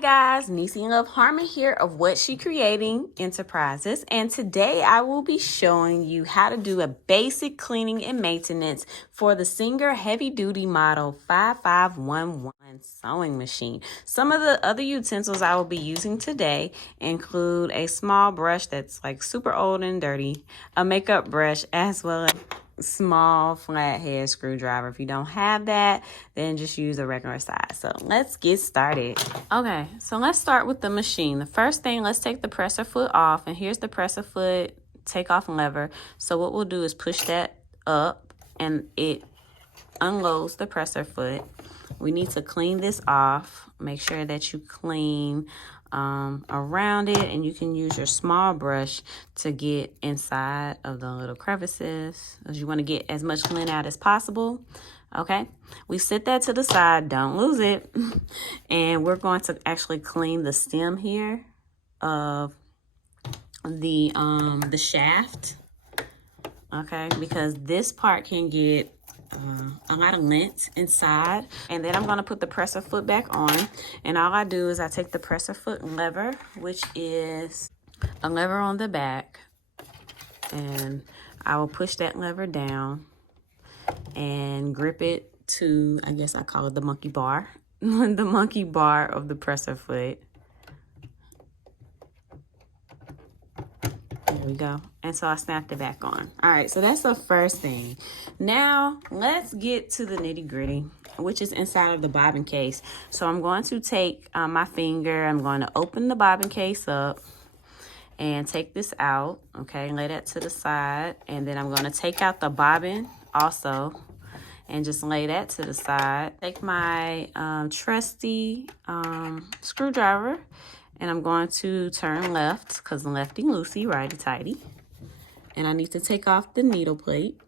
guys, Nisi Love Harmon here of Whatsshecreating Enterprises, and today I will be showing you how to do a basic cleaning and maintenance for the Singer Heavy Duty Model 5511 sewing machine. Some of the other utensils I will be using today include a small brush that's like super old and dirty, a makeup brush, as well as small flathead screwdriver. If you don't have that, then just use a regular size. So let's get started. Okay, so let's start with the machine. The first thing, let's take the presser foot off, and here's the presser foot take-off lever. So what we'll do is push that up and it unloads the presser foot. We need to clean this off. Make sure that you clean around it, and you can use your small brush to get inside of the little crevices, as you want to get as much lint out as possible. Okay, we set that to the side, don't lose it. And we're going to actually clean the stem here of the shaft, okay, because this part can get a lot of lint inside. And then I'm going to put the presser foot back on, and all I do is I take the presser foot lever, which is a lever on the back, and I will push that lever down and grip it to, I guess I call it the monkey bar, the monkey bar of the presser foot. There we go. And so I snapped it back on. All right, so that's the first thing. Now let's get to the nitty gritty, which is inside of the bobbin case. So I'm going to take my finger, I'm going to open the bobbin case up and take this out, okay, lay that to the side. And then I'm going to take out the bobbin also and just lay that to the side. Take my trusty screwdriver, and I'm going to turn left, because lefty loosey, righty tighty. And I need to take off the needle plate.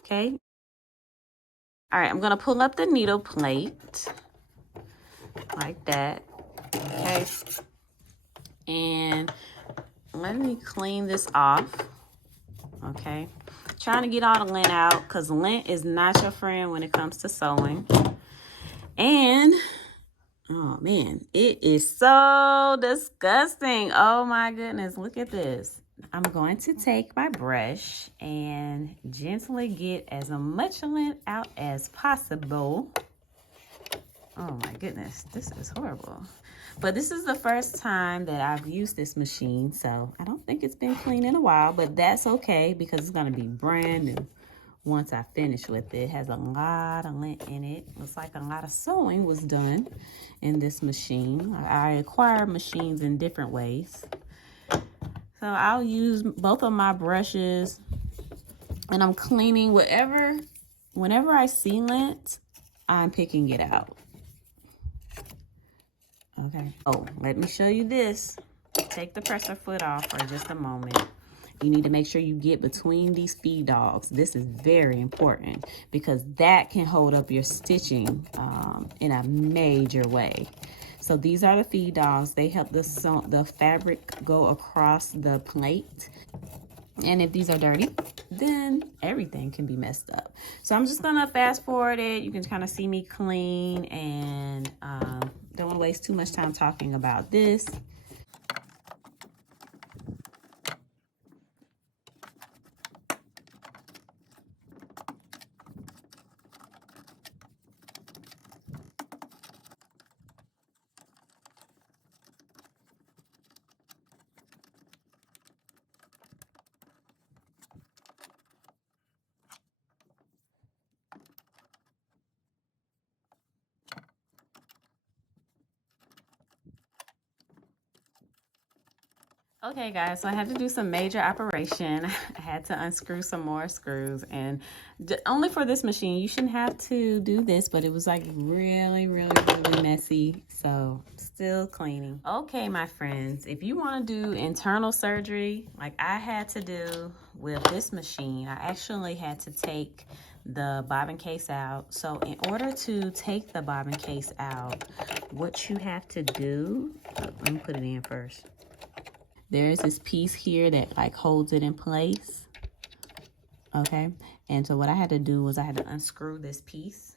Okay. All right, I'm gonna pull up the needle plate like that. Okay. And let me clean this off. Okay. Trying to get all the lint out, because lint is not your friend when it comes to sewing. And oh man, it is so disgusting. Oh my goodness, look at this. I'm going to take my brush and gently get as much lint out as possible. Oh my goodness, this is horrible. But this is the first time that I've used this machine, so I don't think it's been cleaned in a while, but that's okay, because it's gonna be brand new once I finish with it. It has a lot of lint in it. Looks like a lot of sewing was done in this machine. I acquire machines in different ways. So I'll use both of my brushes, and I'm cleaning whenever I see lint, I'm picking it out. Okay. Oh, let me show you this. Take the presser foot off for just a moment. You need to make sure you get between these feed dogs. This is very important, because that can hold up your stitching in a major way. So these are the feed dogs. They help the fabric go across the plate. And if these are dirty, then everything can be messed up. So I'm just gonna fast forward it. You can kind of see me clean, and don't want to waste too much time talking about this. Okay guys, so I had to do some major operation. I had to unscrew some more screws, and only for this machine. You shouldn't have to do this, but it was like really messy, so still cleaning. Okay, my friends, if you want to do internal surgery like I had to do with this machine, I actually had to take the bobbin case out. So in order to take the bobbin case out, what you have to do, let me put it in first. There's this piece here that like holds it in place. Okay, and so what I had to do was I had to unscrew this piece.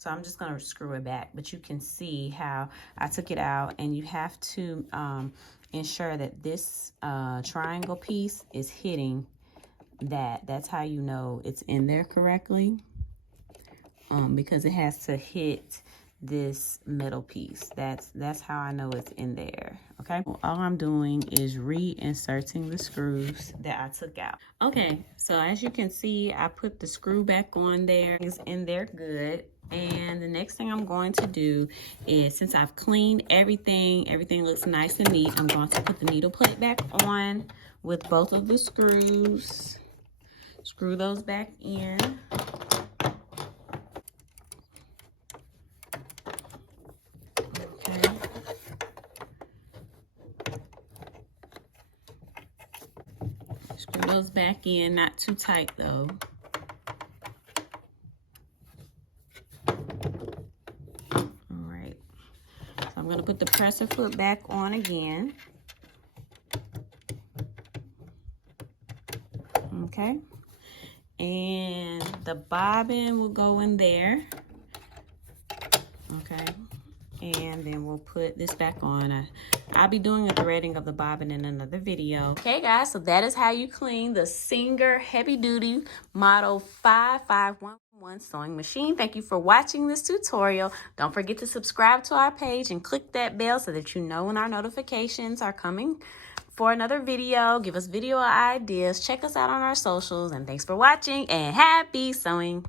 So I'm just going to screw it back, but you can see how I took it out, and you have to ensure that this triangle piece is hitting that. That's how you know it's in there correctly, because it has to hit this metal piece. That's how I know it's in there. Okay, well, all I'm doing is reinserting the screws that I took out. Okay, so as you can see, I put the screw back on there. It's in there good. And the next thing I'm going to do is, since I've cleaned everything looks nice and neat, I'm going to put the needle plate back on with both of the screws. Screw those back in. Okay. Screw those back in, not too tight though. I'm going to put the presser foot back on again. Okay. And the bobbin will go in there. Okay. And then we'll put this back on. I'll be doing a threading of the bobbin in another video. Okay, guys, so that is how you clean the Singer Heavy Duty Model 5511 sewing machine. Thank you for watching this tutorial. Don't forget to subscribe to our page and click that bell so that you know when our notifications are coming for another video. Give us video ideas. Check us out on our socials. And thanks for watching, and happy sewing.